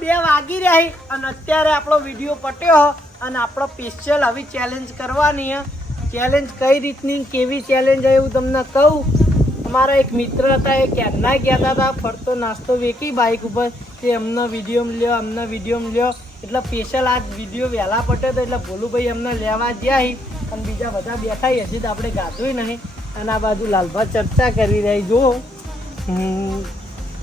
બે વાગી રહ્યા અને અત્યારે આપણો વીડિયો પટ્યો અને આપણો સ્પેશિયલ હવે ચેલેન્જ કરવાની ચેલેન્જ કઈ રીતની કેવી ચેલેન્જ એવું તમને કહું? અમારા એક મિત્ર હતા એ ક્યારના કહેતા હતા ફરતો નાસ્તો વેકી બાઇક ઉપર. કે એમનો વીડિયો લ્યો એમનો વીડિયો લ્યો. એટલે સ્પેશિયલ આ વીડિયો વહેલા પટ્યો તો એટલે ભોલુભાઈ એમને લેવા જાય અને બીજા બધા બેઠા. હજી તો આપણે ગાધું નહીં. અને આ બાજુ લાલભા ચર્ચા કરી રહી જો હમ,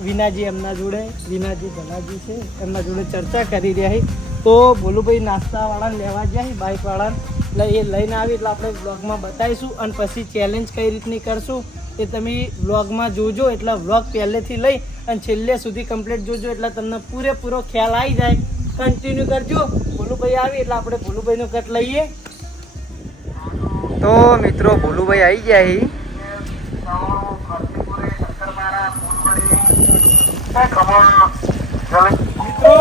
વિનાજી એમના જોડે, વિનાજી ભલાજી છે, એમના જોડે ચર્ચા કરી રહ્યા છે તો ભોલુભાઈ નાસ્તાવાળાને લેવા છે બાઇકવાળાને. એટલે એ લઈને આવી, એટલે આપણે બ્લોગમાં બતાવીશું. અને પછી ચેલેન્જ કઈ રીતની કરશું એ તમે બ્લોગમાં જોજો. એટલે બ્લોગ પહેલેથી લઈ અને છેલ્લે સુધી કમ્પ્લીટ જોજો. એટલે તમને પૂરેપૂરો ખ્યાલ આવી જાય. કન્ટિન્યુ કરજો. ભોલુભાઈ આવી, એટલે આપણે ભોલુભાઈનો કટ લઈએ. તો મિત્રો, ભોલુભાઈ આવી ગયા મિત્રો,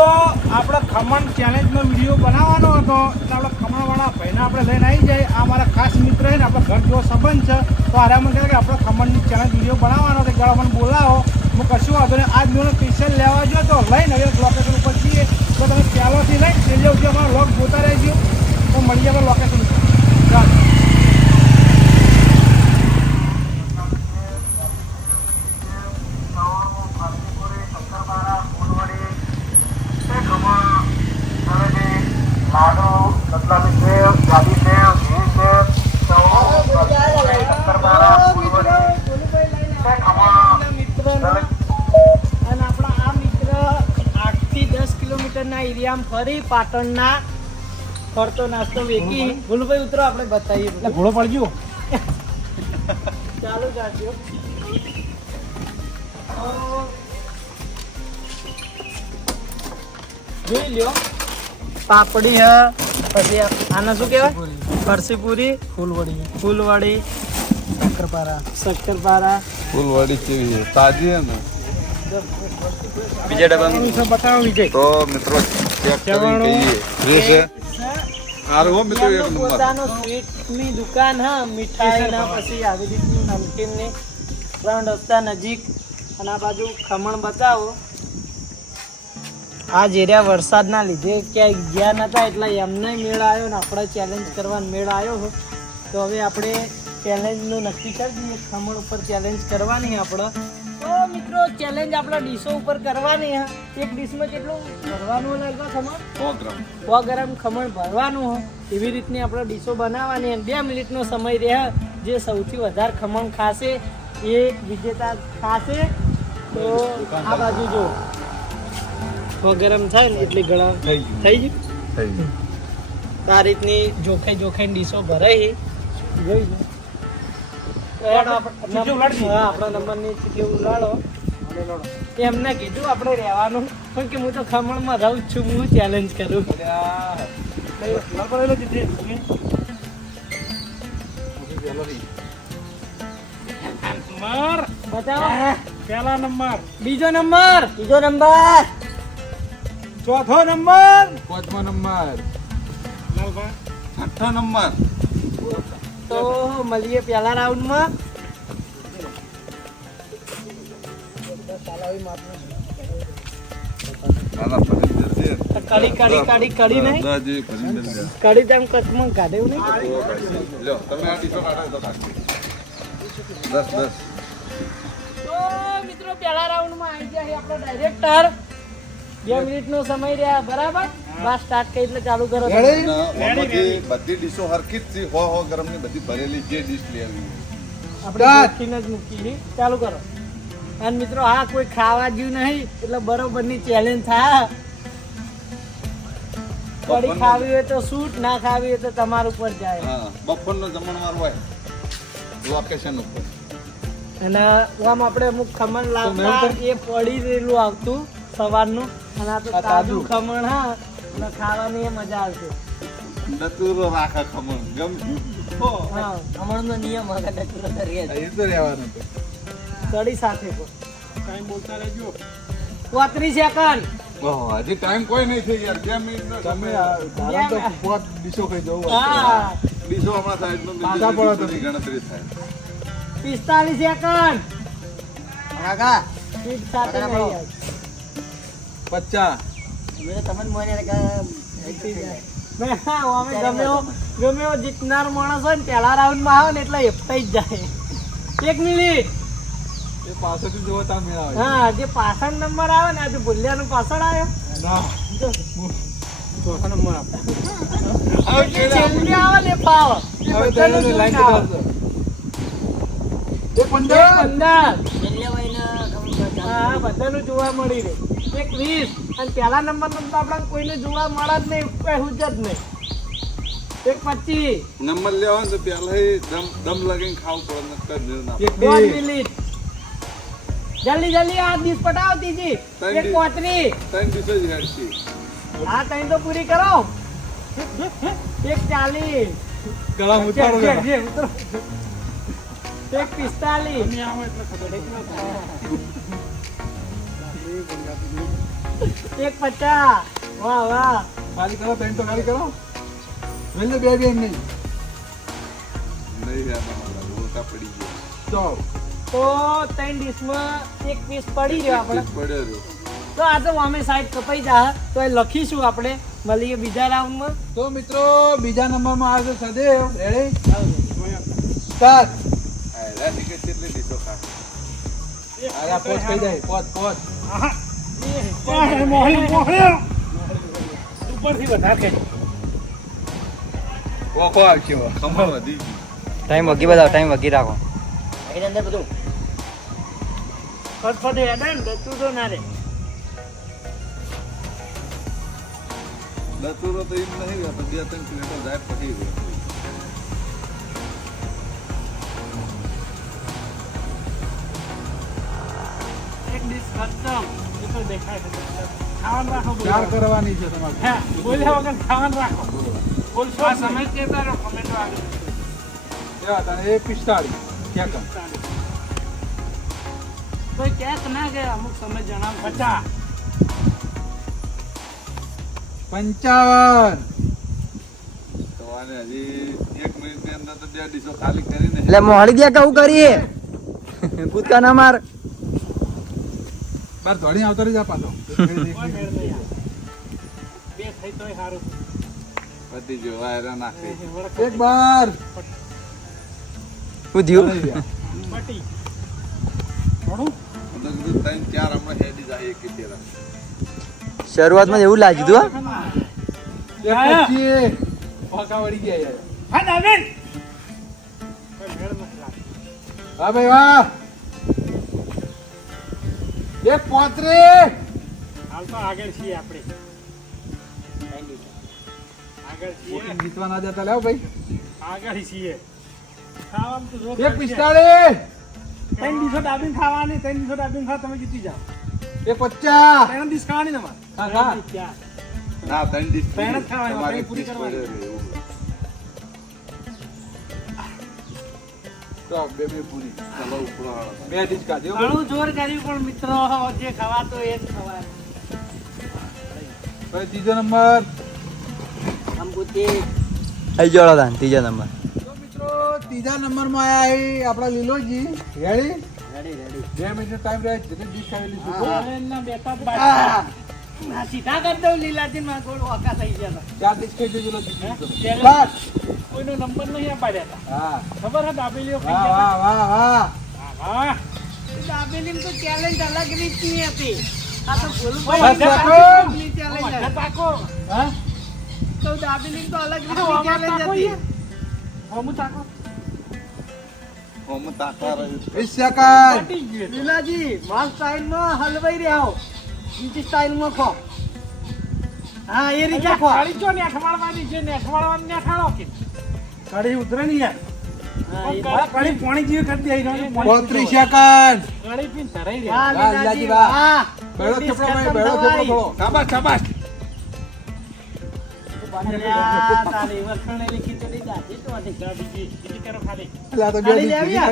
આપણે ખમણ ચેલેન્જનો વીડિયો બનાવવાનો હતો. એટલે આપણે ખમણવાળા ભાઈને આપણે લઈને આવી જાય આ મારા ખાસ મિત્ર છે ને, આપણે ઘર જેવો સંબંધ છે. તો આરે મને કહે કે આપણે ખમણની ચેલેન્જ વીડિયો બનાવવાનો હતો. ગાળો મને બોલાવો. હું કશું વાંધો નહીં. આજ મને સ્પેશિયલ લેવા જો તો લઈને હવે લોકેશન ઉપર છીએ તો તમે પહેલોથી લઈને છેલ્લે સુધી અમારો લોક જોતા રહેજો. તો મળીએ આપણે લોકેશન પાટણના ફરતો નાસ્તો વેકી ભૂલભાઈ ઉતરો આપણે બતાવીએ એટલે ઘોડો પડજો. ચાલુ જાજો. જોઈ લ્યો. પાપડી હ પછી આને શું કહેવાય? ફરસી ફૂલવડી. ફૂલવડી શક્કરપારા. શક્કરપારા. ફૂલવાડી કેવી છે? તાજી ને? બીજા ડબ્બામાં? બતાવો વિજય. તો મિત્રો ચેક કરી ચવાણું. કહીએ. ફ્રેશ છે? હારું મિત્રો એક નંબર. પોતાનો સ્વીટની દુકાન હા મીઠાઈના પછી આવી રીતનું નમકીનની ત્રણ રસ્તા નજીક. અને આ બાજુ ખમણ બતાવો. આ જેર્યા વરસાદના લીધે ક્યાંય ગયા નતા એટલે એમને મેળ આવ્યો ને આપણે ચેલેન્જ કરવાનો મેળ આવ્યો તો હવે આપણે ચેલેન્જનું નક્કી કરી દઈએ. ખમણ ઉપર ચેલેન્જ કરવાની આપણે. તો મિત્રો ચેલેન્જ આપણા ડીશો ઉપર કરવાની હા. એક ડીશમાં કેટલું ભરવાનું લાગ્યો ખમણ? સો ગ્રામ. સો ગરમ ખમણ ભરવાનું હોય એવી રીતની આપણે ડીશો બનાવવાની અને બે મિનિટનો સમય રહે. જે સૌથી વધારે ખમણ ખાશે એ વિજેતા ખાશે. તો આ બાજુ જો સો ગરમ થાય ને એટલે ઘણા થઈ ગયું. થઈ ગયું? થઈ ગયું. તો આ રીતની જોખાઈ જોખાઈ ડીશો ભરાઈ જોઈ આપણા નંબરની ચીઠી ઉલાડો. એમને કીધું આપણે રહેવાનું. પણ કે હું તો ખમણમાં રહું જ છું હું ચેલેન્જ કરું. નંબર? બતાવો. પહેલા નંબર. બીજો નંબર. બીજો નંબર. ચોથો નંબર. પાંચમો નંબર. લાલભાઈ છઠ્ઠો નંબર. તો મળીએ પહેલા રાઉન્ડમાં. કડી કડી કડી કડી નહીં? દસ જેવી ફરી જશે કડી તેમ કચ્છમાં કાઢ્યું નહીં? લ્યો તમે આ ડીશો કાઢો તો દસ દસ તો મિત્રો પહેલા રાઉન્ડમાં આવી ગયા છે આપણો ડાયરેક્ટર બે મિનિટનો સમય રહ્યા બરાબર? બસ સ્ટાર્ટ કરી એટલે ચાલુ કરો બધી બધી ડીશો હરખી જ છે હો હો ગરમની બધી ભરેલી જે ડીશ લેવી આપણે જોખીને જ મૂકી ચાલુ કરો. અને મિત્રો આ કોઈ ખાવા જેવું નહીં એટલે બરોબરની ચેલેન્જ થાય. કઢી ખાવી હોય તો સૂટ ના ખાવી હોય તો તમારા ઉપર જાય. હા બપોરનો જમણવાર હોય. લોકેશન ઉપર. અને આમ આપણે અમુક ખમણ લાવતા એ પડી રહેલું આવતું સવારનું. અને આ તો તાજું? ખમણ હા. એટલે ખાવાની એ મજા આવશે. નતુરો રાખે ખમણ ગમ હા. ખમણનો નિયમ હવે ડચરો કરીએ એ તો રહેવાનું કડી સાથે. ટાઈમ બોલતા રહેજો. પોત્રીસ સેકન્ડ હજી ટાઈમ કોઈ નહીં થઈ યાર બે મિનિટ તમે ધારા તો પોત ડીશો કહી દઉં હા. ડીશો હમણાં પાછા પડો ગણતરી થાય. પિસ્તાલીસ સેકન્ડ સાથે પચાસ. ના, ગમે એવો- જીતનાર માણસ હોય ને પહેલા રાઉન્ડમાં આવે ને એટલે જ જાય. એક મિનિટ. હા જે પાછળ નંબર આવે ને આજે પાછળ આવ્યો નંબર આવે. ને પંદર. બધાનું જોવા મળી રહે. એક વીસ. અને પહેલા નંબર તો આપણને કોઈને જોવા મળે જ નહીં કહેવું હુજત નહીં. એક પચીસ નંબર લેવા તો પહેલા દમ દમ લગીને ખાવું પડે દોઢ મિનિટ. જલ્દી જલ્દી આ દીસ પટાવો ત્રીજી. એક પોતરી ત્રણ દિવસે જ હેડશે હા ત્રણ તો પૂરી કરો. એક ચાલીસ. ગળા ઉતરો. એક પિસ્તાલીસ. એક પચાસ. વાહ વાહ. ખાલી કરો ત્રણ તો ખાલી કરો. વેલે બે બે નહીં. નહીં યાર મારા ઓટા પડી ગયા. તો? તો ત્રણ ડીશમાં એક પીસ પડી રહ્યો આપણે. પડ્યો રહ્યો. તો આ તો અમે સાઈડ કપાઈ જા તો એ લખીશું આપણે. મળીએ બીજા રાઉન્ડમાં. તો મિત્રો બીજા નંબરમાં આવે છે સદેવ રેડી સાત આ કેટલી લીધો ખા અરે પોચ થઈ જાય પોચ પોચ ઉપરથી વધારે ઓખો આવ્યો કમર વધી ટાઈમ વગી બતાવો ટાઈમ વગી રાખો ફટફટ હેડે ને તો ના રે. દતુરો તો એમ નહીં રહેતો બે ત્રણ કિલોમીટર જાય પછી રહે. એક ડીશ ખતમ એ દેખાય છે. ખાવાનું રાખો ચાર કરવાની છે તમારે. હા, બોલ્યા વગર ખાવાનું રાખો. બોલશો આ સમય કહેતા રહો કમેન્ટો આગળ. કેવા તને એ પિસ્તાળીસ. ક્યાં કમ તો ક્યાંક ના કે અમુક સમય જણાવ પચાસ. પંચાવન. તો આને હજી એક મિનિટની અંદર તો બે ડીશો ખાલી કરીને એટલે મોહળી ગયા કહું કરીએ? કૂદકા ના માર. બાર દોડી આવતો રહી જા પાછો. બે થઈ તોય સારું બધી જો વાયરા નાખે. એક બાર. પટી શરૂઆતમાં એવું લાગ્યું હતું હા? ભાઈ પચીસ એક પોતરે! હાલ તો આગળ છીએ આપણે. આગળ છીએ. જીતવા ના જતા લાવ ભાઈ. આગળ છીએ. ખાવાનું તો પિસ્તાળીસ ત્રણ દિવસો દાબીને ખાવાની ત્રણ દિવસો દાબીને ખાવા તમે જીતી જાઓ. એ પચાસ! ત્રણ દિવસ ખાવાની તમારે. હા. ત્રણ દિવસ ત્રણ જ ખાવાની, પૂરી કરવાની. તો બે બે પૂરી. ચલો ઉપરો બે ડીશ ખાધી ઘણું જોર કર્યું પણ મિત્રો જે ખવાતો એ જ ખવાય ભાઈ ત્રીજો નંબર. આઈ જોડો તાન ત્રીજા નંબર. તો મિત્રો ત્રીજા નંબરમાં આયા એ આપણા લીલોજી. રેડી બે મિનિટ ટાઈમ રહે જેટલી ડીશ ખાવેલી સીધા કરી દઉં લીલાજી માં ગોળ વાંકા થઈ ગયા ચાર ડીશ ખાઈ ગયેલો જીતી લીધો. ચેલેન્જ બસ. કોઈનો નંબર નહીં અપાડ્યા હતા. ખબર હતી દાબેલીઓ વાહ વાહ વાહ વાહ. વાહ. એ તો ચેલેન્જ અલગ રીતની હતી. આ તો ભૂલ બસ, ભાઈ હા? તો દાબેલી તો અલગ રીતની ચેલેન્જ હતી હમું તાકો ઓમ તાકા. રહ્યું. વીસ સેકન્ડ લીલાજી માલ સ્ટાઇલમાં હલવાઈ રહ્યા. બીજી સ્ટાઇલમાં ખો. હા એ રીતે ખો. કાળી ચો ને અઠવાડવાની છે ને અઠવાડવાની ને અઠાડો કે? કઢી ઉતરે ને યાર. હા, એ વાત. કાળી પાણી જેવી કરી દે પોત્રીસ સેકન્ડ પીને વાહ, લીલાજી, વાહ. બેડો ભાઈ બેડો. થોડો શાબાશ શાબાશ. જા.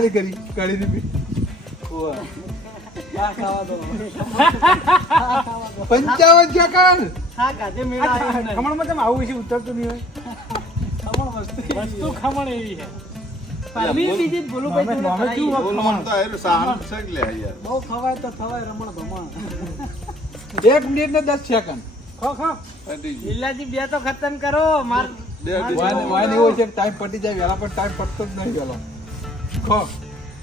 પંચાવન છે આવ્યો ખમણમાં તેમ આવું વિશે ઉતરતું નહીં હોય? વસ્તુ ખમણ એવી છે. બીજી. બહુ ખવાય તો ખવાય રમણ ભમણ. એક મિનિટ ને દસ સેકન્ડ ખો ખો. લીલાજી બે તો ખતમ કરો. માર ટાઈમ પટી જાય વેલા પણ ટાઈમ પડતો જ નહીં વહેલો. ખો.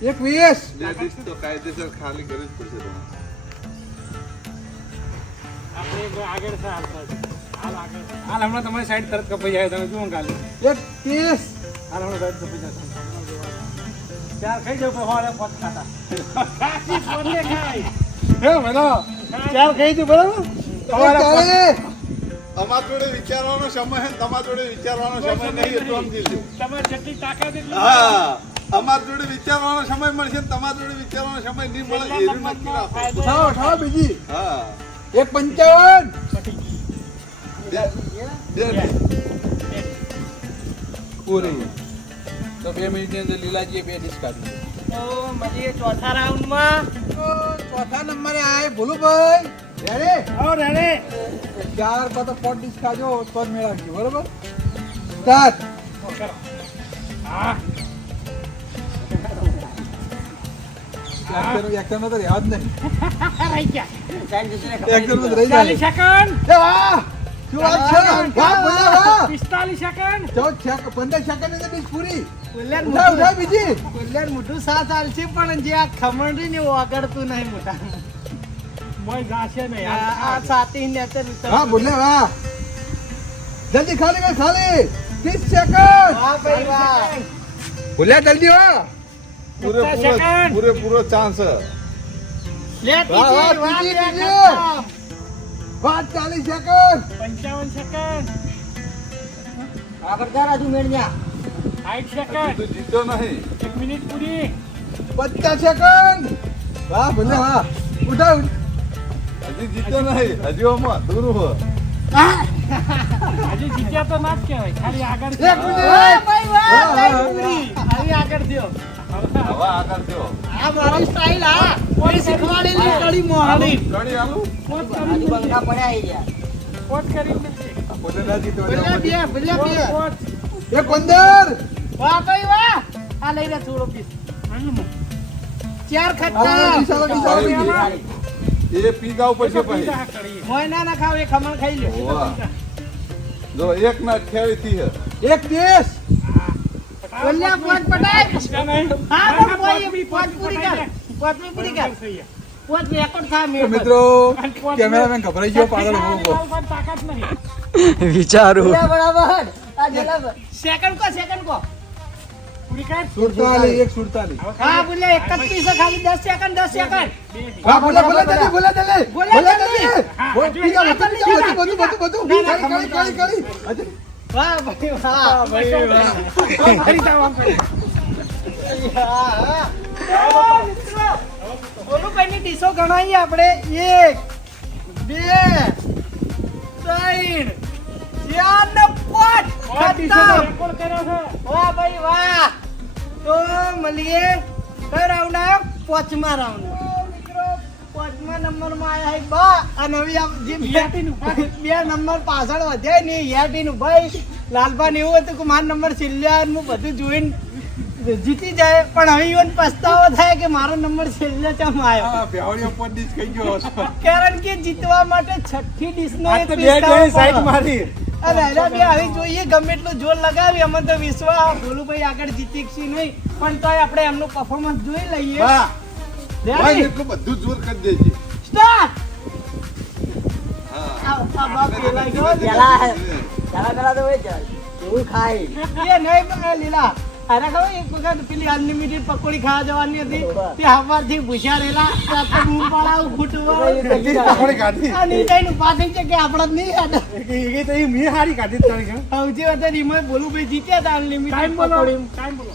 એક વીસ. તો કાયદેસર ખાલી કરવી જ પડશે તમારે. આપણે આગળ. હાલ હમણાં તમારી સાઈડ તરત કપાઈ જાય તમે શું કાલે એક ત્રીસ. હાલ હમણાં તરત કપાઈ જાય ચાર ખાઈ જાવ ખાતા. ચાર ખાઈ બરાબર? જોડે વિચારવાનો સમય તમારા તમાર જોડે વિચારવાનો સમય નહીં એટલું સમજી લ્યો. તમારી જેટલી તાકાત હા. અમાર જોડે વિચારવાનો સમય મળશે ને તમાર જોડે વિચારવાનો સમય નહીં મળે એનું નક્કી રાખો. ઉઠાવો ઉઠાવો બીજી. હા. એક પંચાવન. બે બે ડીશ. પૂરી. તો બે મિનિટની અંદર લીલાજીએ બે ડિશ કાઢી ચોથા રાઉન્ડમાં. ચોથા નંબરે આય ભોલુભાઈ. રેડી આવો રેડે ચાર તો પોટ ડીશ ખાજો તો મેળવજો બરોબર? હા. એક્શન એક્શન તો યાદ નહીં. રહી ગયા. એક્શન તો રહી જાય સેકન્ડ પિસ્તાલીસ સેકન્ડ ચૌદ પંદર સેકન્ડની ડીશ પૂરી. કલ્યાણ ઉઠાવ ઉઠાવ બીજી. કલ્યાણ મોઢું સાથ આલશે પણ જે આ ખમણ ને એવું નહીં મોટા મોય ગાશે નહીં આ આ ને અત્યારે હા બોલ્યા વાહ. જલ્દી ખાલી ખાલી. ત્રીસ સેકન્ડ વાહ ભાઈ વાહ. બોલ્યા જલ્દી વાહ પચાસ પૂરેપૂરો. પૂરેપૂરો ચાન્સ લે વાહ, વાહ, ત્રીજી, વાહ, ત્રીજી, બે ત્રીજી. ખતમ. પાંચ ચાલીસ સેકન્ડ પંચાવન સેકન્ડ આગળ કર હજુ મેળ્યા. સાઠ સેકન્ડ તું જીતો નહીં એક મિનિટ પૂરી પચાસ સેકન્ડ વાહ બોલ્યા વાહ ઉઠાવ હજી જીતો નહીં હજી આમાં દૂર હો હજી જીત્યા તો ના જ કહેવાય ખાલી આગળ. એક મિનિટ ભાઈ વાહ, પૂરી. આવી આગળ થયો. હવે આગળ થયો આ મારી સ્ટાઇલ હા કોઈ શીખવાડેલી કડી મોહાડી. કડી આલું? પોત કરી મળશે. પોત કરી મળશે. પોતે ના જીતો બે ભલે બે. પોત, પોત. એક પંદર. વાહ ભાઈ વાહ? આ લઈ લે થોડો પીસ. ચાર દિશાલો એ પી ઉપર પછી તો પછી મોય ના ના ખાવ એ ખમણ ખાઈ લે. જો એક ના અઠ્યાવીસથી એક ત્રીસ કલ્યા પોચ પટાય. હા ના, પોત પૂરી, પોચ પોત પૂરી પટાઈ કર. પોચમી પૂરી કર. બરાબર થઈ ગયા. પોચ રેકોર્ડ થાય તો મિત્રો કેમેરામેન ગભરાઈ ગયો પાગલ ઊભો ઊભો તમારી પાસે તાકાત નહીં. વિચારું. બરાબર આ જલા સેકન્ડ કો સેકન્ડ કો પૂરી એક સુડતાલીસ હા બોલે 31 ખાલી 10 સેકન્ડ 10 સેકન્ડ હા બોલા બોલા જલ્દી બોલા જલ્દી બોલા બોલા જલ્દી. જલ્દી હા, બોલ, હજુ બીજા એક બધું બધું બધું વાહ ભાઈ વાહ. ભાઈ વાહ. ફરી આમ કરી. ભાઈની ડીશો ગણાવીએ આપણે. એક બે ત્રણ ચાર ને પાંચ. ખતમ. વાહ ભાઈ વાહ. તો મળીએ કયો રાઉન્ડ આવ્યો પાંચમા રાઉન્ડ પાંચમા નંબરમાં આયા હે બા. અને હવે આ જે બે બે નંબર પાછળ વધ્યા ને યાટીનું ભાઈ લાલબાન એવું હતું કે મારો નંબર છેલ્લા હું બધું જોઈને જીતી જાય. પણ હવે ઈવન પસ્તાવો થાય કે મારો નંબર છેલ્લે ચમ આવ્યો. કારણ કે જીતવા માટે છઠ્ઠી ડીશનો નો એક તો સાઈડ મારી. આવી જોઈએ ગમે એટલું જોર લગાવી અમે તો વિશ્વાસ ભોલુભાઈ આગળ જીતી નહીં. પણ તોય આપણે એમનું પરફોર્મન્સ જોઈ લઈએ? ભાઈ એટલું બધું જોર કરી દેજે. Start! હા. આ- આ બાપ પેલા ગયો ને. એ નહીં લીલા. અરે ખબર એક વખત પેલી અનલિમિટેડ પકોડી ખાવા જવાની હતી. તે હવારથી ભૂસ્યા રહેલા. રાતે બૂમ પાડાવું ખૂટવા છે કે આપણે જ નહીં તો એ હારી કાઢી તારી ઘરે. સૌથી વધારે બોલું જીત્યા હતા અનલિમિટેડ ટાઈમ બોલો. ટાઈમ બોલો.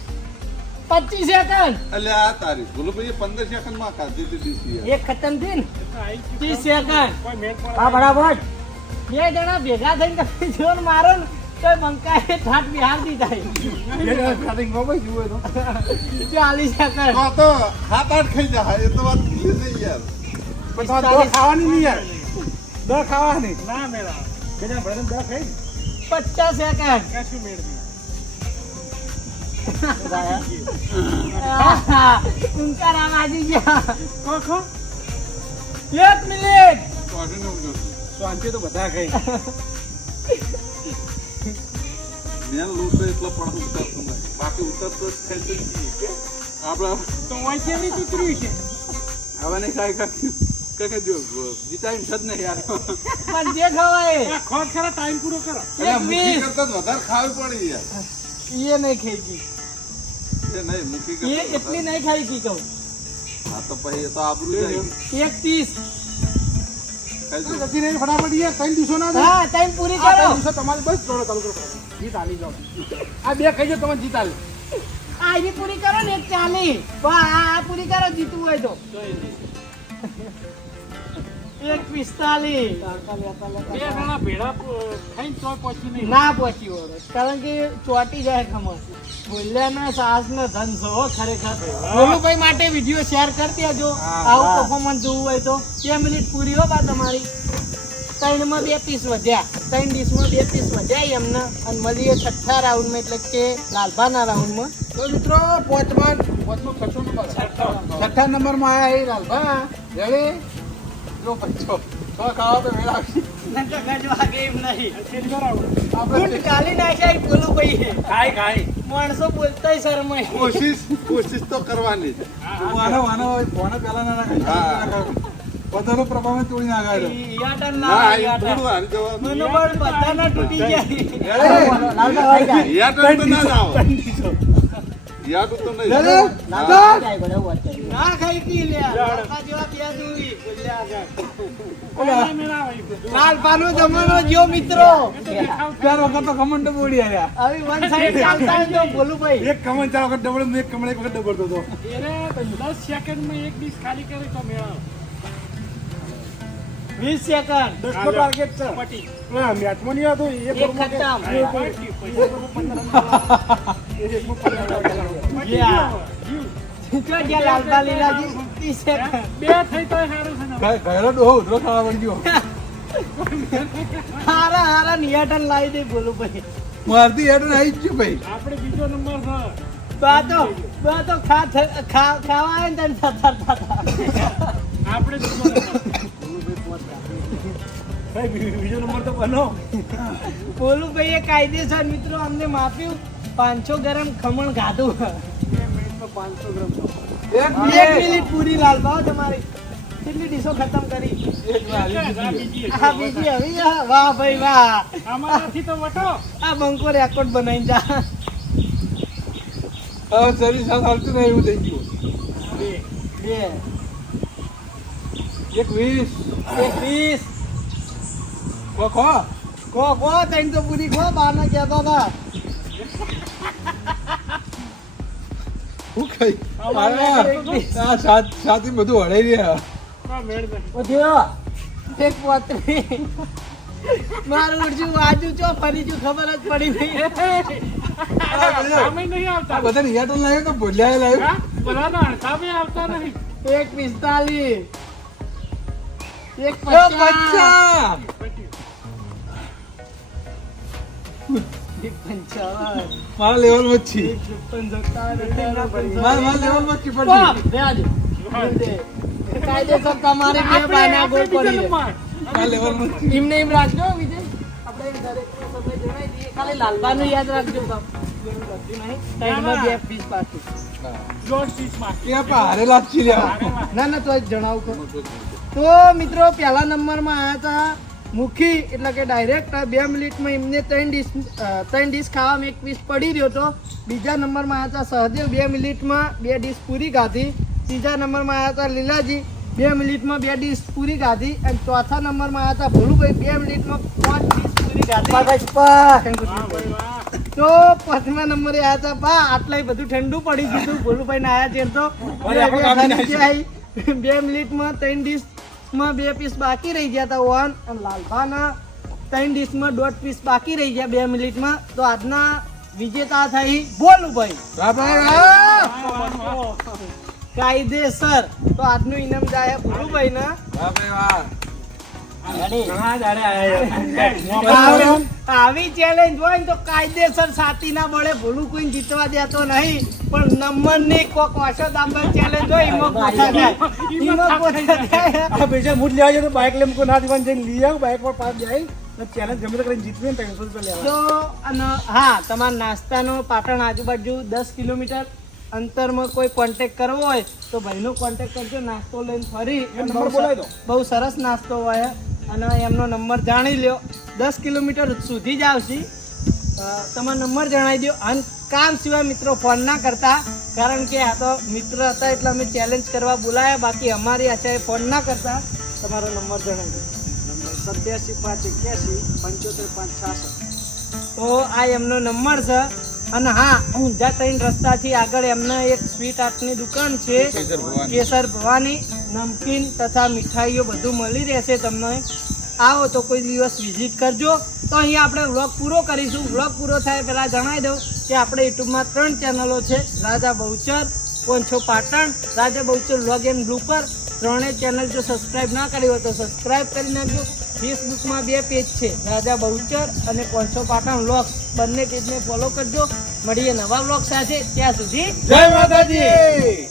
પચીસ સેકન્ડ. એટલે આ તારીખ બોલો ભાઈ પંદર સેકન્ડમાં કાઢી દીધી એક ખતમ થઈ ને. ત્રીસ સેકન્ડ. હા બરાબર. બે જણા ભેગા થઈને તમે જોર મારો ને તો બંકાએ ઠાટ બિહાર દી તો. ચાલીસ સેકન્ડ. આ તો હાથ આઠ ખાઈ જાય એ તો વાત ભૂલી નહીં યાર. પણ ખાવાની નહીં યાર. ખાવાની. ના મેળ. આવે. ભરત જણા ખાઈ. પચાસ સેકન્ડ. કશું મેળ નહીં ટૂંકારામ ગયા ખો ખો એક મિનિટ તો આઠને ઊંઘ જશે. શાંતિ તો બધા ખાઈ મેન લોટ એટલો પણ ઉતરતો નહીં બાકી ઉતરતો જ ખાઈ કે આપણે તો વાંચ કેવી ઉતર્યું છે હવે નહીં ખાઈ જો નહીં યાર પણ જે ખવાય ખોટ ખરા ટાઈમ પૂરો કરો. એક વીસ. કરતા વધારે ખાવી પડી યાર. એ નહીં खाएगी ये એ मुखी મૂકી ये इतनी એટલી खाएगी નહીં ખાઈ तो पहले એક ત્રીસ ખાઈ જો. જતી રહી ફટાફટ યાર ત્રણ દિવસો ના હા ટાઈમ પૂરી આ ત્રણ કરો દિવસો તમારે બસ દોડો ચાલુ કરો. જીત આલી જાઓ. આ બે ખાઈ જાઓ તમે જીત આલી આ એની પૂરી કરો ને એક ચાલી. આ પૂરી કરો જીતવું હોય તો. એક પિસ્તાલીસ. બે જણા ખાઈને પહોંચી નહીં. ના પહોંચી વળો કારણ કે ચોટી જાય ખમર બોલ્યાના સાહસ નો ધન છો હો. ખરેખર ભોલુભાઈ માટે વીડિયો શેર કરતી દેજો આવું પરફોર્મન્સ જોવું હોય તો. બે મિનિટ પૂરી હો બા તમારી. ત્રણમાં બે પીસ વધ્યા. ત્રણ ડીશમાં બે પીસ વધ્યા એમને. અને મળીએ છઠ્ઠા રાઉન્ડમાં એટલે કે લાલભાના રાઉન્ડમાં તો મિત્રો પોચમાં પોચમાં ખર્ચો નંબર. છઠ્ઠા નંબરમાં આયા એ લાલભા. રેડી જો તો ખાવા તો નાખ્યા માણસો બોલતા શરમાય કોશિશ કોશિશ તો કરવાની. વાનો વાનો ફોને પેલા ના હા. બધાનો પ્રભાવ તોડી નાખાય. મનોબળ બધાના તૂટી જાય રેડી યાદ તો નહીં. ના ના ખાઈ પી લે. આપા જેવા પિયા દુઈ લાલ પાનો જમવાનો જો મિત્રો. ચાર વખત તો કમંડ બોડી આયા. આવી વન સાઈડ ચાલતા જો બોલું ભાઈ. એક કમંડ ચાર વખત ડબલ મે એક કમળ એક વખત ડબલ દો એરે 10 સેકન્ડમાં એક ડીશ ખાલી કરે તો મેળા. 20 સેકન્ડ 10 નો ટાર્ગેટ છે. પટી. ના મેચમાં નહીં આતો એક ખતમ 15 બીજો નંબર તો બનો. બોલું કાયદેસર મિત્રો અમને માપ્યું પાંચસો ગરમ ખમણ ખાધું. પાંચસો ગ્રામ એક એક મિનિટ મિનિટ પૂરી લાલબા તમારી. કેટલી ડીશો ખતમ કરી? એક બીજી આ બીજી આવી? આ. વાહ ભાઈ વાહ. આમાંથી તો વટો. આ બંકો રેકોર્ડ બનાવી જા. હવે શરીર સાથ હાલતું નહીં એવું થઈ ગયું. બે. બે. એક વીસ. એક વીસ. કો ખો કો કો તૈન તો પૂરી ખો બાના કહેતા હતા. હું વીસ. આ સાત સાત બધું હળાઈ રહ્યા. આ મેળ દે. વધ્યો એક પોતરી. મારું ઉડજું વાજુ ચો ફરી જુ ખબર જ પડી નહીં સામે નહીં આવતા. બધા નિયાટન લાવ્યો તો ભૂલ્યા લાવ્યો હા? બધા ના સામે આવતા નહીં. એક પિસ્તાલીસ. એક પચાસ. મારા લેવલમાં છી મારા લેવલમાં છી. કાયદેસર તમારે બે બાના ગોળ પડી મારા લેવલમાં એમને એમ રાખજો વિજય. આપણે દરેકનો સમય જણાવી દઈએ. ખાલી લાલબાનું યાદ રાખજો કામ એનું લખ્યું નહીં સાઈડમાં બે પીસ બાકી. દોઢ પીસમાં. કે આપા હારેલા જ છી લેવા ના ના તો જણાવું. તો મિત્રો પહેલા નંબરમાં આવ્યા હતા મુખી એટલે કે ડાયરેક્ટ બે મિનિટમાં એમને ત્રણ ડીશ ત્રણ ડીશ ખાવામાં એક પીસ પડી રહ્યો હતો. બીજા નંબરમાં આવ્યા હતા સહદેવ બે મિનિટમાં બે ડીશ પૂરી ખાધી ત્રીજા નંબરમાં આવ્યા હતા લીલાજી બે મિનિટમાં બે ડીશ પૂરી ખાધી અને ચોથા નંબરમાં આવ્યા હતા ભોલુભાઈ બે મિનિટમાં પાંચ ડીશ પૂરી ખાધી. તો પાંચમા નંબરે આવ્યા હતા બા આટલાય બધું ઠંડુ પડી ગયું ભોલુભાઈ ના આયા છે તો. બે મિનિટમાં ત્રણ ડીશમાં બે પીસ બાકી રહી ગયા હતા ઓન અને લાલભાના. ત્રણ ડીશમાં દોઢ પીસ બાકી રહી ગયા બે મિનિટમાં. તો આજના વિજેતા થઈ બોલું ભાઈ કાયદેસર. તો આજનું ઇનામ જાય ભોલુભાઈ ના આવી- ચેલેન્જ હોય ને તો કાયદેસર સાથી ના બળે ભૂલું કોઈ જીતવા દેતો નહીં પણ નંબરની કોક વાસો દાંબર ચેલેન્જ હોય એમાં પોતા જાય એમાં પોતા જાય આ મૂડ લેવા જાય તો બાઇક લઈને કોઈ ના દીવાન જઈને લઈ આવ બાઇક પર પાસ જાય. ચેલેન્જ ગમે કરીને જીતવી ને ત્રણસો રૂપિયા લેવા. તો અને હા તમારા નાસ્તાનો પાટણ આજુબાજુ દસ કિલોમીટર અંતરમાં કોઈ કોન્ટેક્ટ કરવો હોય તો ભાઈનો કોન્ટેક કરજો નાસ્તો લઈને ફરી. બહુ સરસ નાસ્તો હોય. અને એમનો નંબર જાણી લ્યો. દસ કિલોમીટર સુધી જ આવશે. તમારો નંબર જણાવી દો અને કામ સિવાય મિત્રો ફોન ના કરતા. કારણ કે આ તો મિત્ર હતા એટલે અમે ચેલેન્જ કરવા બોલાયા. બાકી અમારી આશાએ ફોન ના કરતા. તમારો નંબર જણાવી દો સત્યાસી પાંચ એક્યાસી પંચોતેર પાંચ છાસઠ. તો આ એમનો નંબર છે. અને હા ઊંઝા ત્રણ રસ્તાથી આગળ એમને એક સ્વીટ આર્ટની દુકાન છે. કેસર ભવાની. નમકીન તથા મીઠાઈઓ બધું મળી રહેશે તમને. આવો તો કોઈ દિવસ વિઝિટ કરજો. તો અહીંયા આપણે વ્લોગ પૂરો કરીશું. વ્લોગ પૂરો થાય પહેલાં જણાવી દઉં કે આપણે યુટ્યુબમાં ત્રણ ચેનલો છે. Raja Bahuchar પોંછો Patan, Raja Bahuchar vlog and blooper ત્રણેય ચેનલ જો સબસ્ક્રાઈબ ના કરી હોય તો સબસ્ક્રાઈબ કરી નાખજો. ફેસબુકમાં બે પેજ છે. રાજા બહુચર અને પોંછો પાટણ વ્લોગ્સ. બંને પેજને ફોલો કરજો. મળીએ નવા વ્લોગ સાથે. ત્યાં સુધી જય માતાજી!